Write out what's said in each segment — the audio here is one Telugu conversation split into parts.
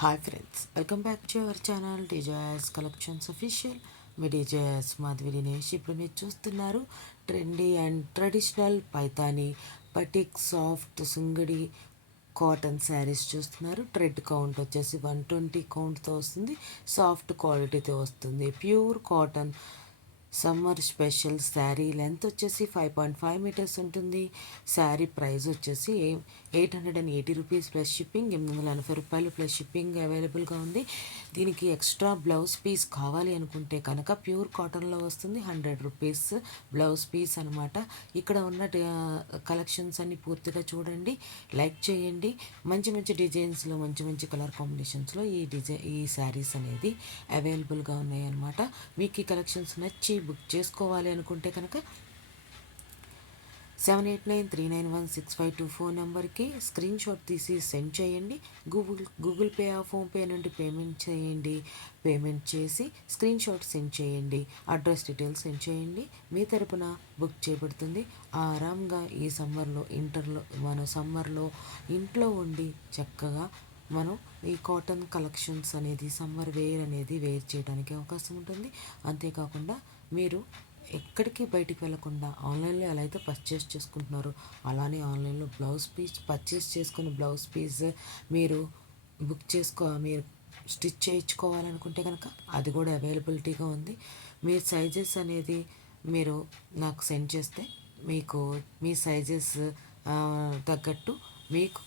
Hi friends, welcome back to our channel డిజైస్ కలెక్షన్స్ అఫీషియల్. మీ డిజైస్ మాధవి దినేష్. ఇప్పుడు మీరు చూస్తున్నారు ట్రెండీ అండ్ ట్రెడిషనల్ పైతానీ పటిక్ సాఫ్ట్ సింగిడి కాటన్ శారీస్ చూస్తున్నారు. థ్రెడ్ కౌంట్ వచ్చేసి 120 కౌంట్తో వస్తుంది. సాఫ్ట్ క్వాలిటీతో వస్తుంది. Pure cotton summer special sari length వచ్చేసి 5.5 మీటర్స్ ఉంటుంది. శారీ ప్రైస్ వచ్చేసి 880 రూపీస్ ప్లస్ షిప్పింగ్, 880 రూపాయలు ప్లస్ షిప్పింగ్ అవైలబుల్గా ఉంది. దీనికి ఎక్స్ట్రా బ్లౌజ్ పీస్ కావాలి అనుకుంటే కనుక ప్యూర్ కాటన్లో వస్తుంది. 100 రూపీస్ బ్లౌజ్ పీస్ అనమాట. ఇక్కడ ఉన్న కలెక్షన్స్ అన్ని పూర్తిగా చూడండి, లైక్ చేయండి. మంచి మంచి డిజైన్స్లో, మంచి మంచి కలర్ కాంబినేషన్స్లో ఈ శారీస్ అనేది అవైలబుల్గా ఉన్నాయి అనమాట. మీకు ఈ కలెక్షన్స్ నచ్చి బుక్ చేసుకోవాలి అనుకుంటే కనుక 7893916524 నెంబర్కి స్క్రీన్ షాట్ తీసి సెండ్ చేయండి. గూగుల్ పే ఫోన్పే నుండి పేమెంట్ చేయండి. పేమెంట్ చేసి స్క్రీన్ షాట్ సెండ్ చేయండి. అడ్రస్ డీటెయిల్స్ సెండ్ చేయండి. మీ తరపున బుక్ చేయబడుతుంది. ఆరాంగా ఈ సమ్మర్లో ఇంట్లో ఉండి చక్కగా మనం ఈ కాటన్ కలెక్షన్స్ అనేది సమ్మర్ వేర్ అనేది వేర్ చేయడానికి అవకాశం ఉంటుంది. అంతేకాకుండా మీరు ఎక్కడికి బయటికి వెళ్లకుండా ఆన్లైన్లో ఎలా అయితే పర్చేస్ చేసుకుంటున్నారో అలానే ఆన్లైన్లో పర్చేస్ చేసుకున్న బ్లౌజ్ పీస్ మీరు మీరు స్టిచ్ చేయించుకోవాలనుకుంటే కనుక అది కూడా అవైలబిలిటీగా ఉంది. మీ సైజెస్ అనేది మీరు నాకు సెండ్ చేస్తే మీ సైజెస్ తగ్గట్టు మీకు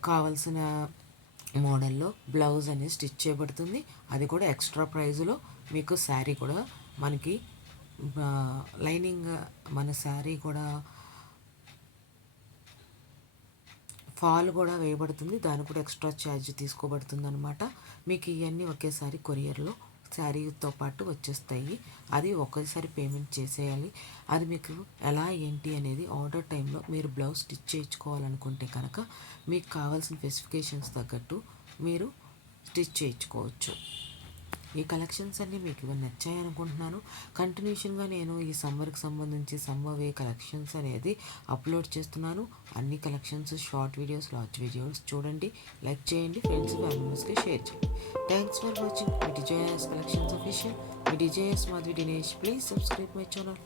కావాల్సిన మోడల్లో బ్లౌజ్ అనేది స్టిచ్ చేయబడుతుంది. అది కూడా ఎక్స్ట్రా ప్రైజ్లో. మీకు శారీ కూడా మనకి లైనింగ్, మన శారీ కూడా ఫాల్ కూడా వేయబడుతుంది. దానికి కూడా ఎక్స్ట్రా ఛార్జ్ తీసుకోబడుతుంది అనమాట. మీకు ఇవన్నీ ఒకేసారి కొరియర్లో శారీతో పాటు వచ్చేస్తాయి. అది ఒకేసారి పేమెంట్ చేసేయాలి. అది మీకు ఎలా ఏంటి అనేది ఆర్డర్ టైంలో మీరు బ్లౌజ్ స్టిచ్ చేయించుకోవాలనుకుంటే కనుక మీకు కావాల్సిన స్పెసిఫికేషన్స్ తగ్గట్టు మీరు స్టిచ్ చేయించుకోవచ్చు. ఈ కలెక్షన్స్ అన్నీ మీకు ఇవన్నీ నచ్చాయి అనుకుంటున్నాను. కంటిన్యూషన్గా నేను ఈ సమ్మర్కి సంబంధించి సమ్మర్ వే కలెక్షన్స్ అనేది అప్లోడ్ చేస్తున్నాను. అన్ని collections short videos, long videos చూడండి, లైక్ చేయండి, ఫ్రెండ్స్ ఫ్యామిలీస్కి షేర్ చేయండి. Thanks for watching me deserves collections official. మీ డిజైస్ Madhavi Dinesh. Please subscribe my channel.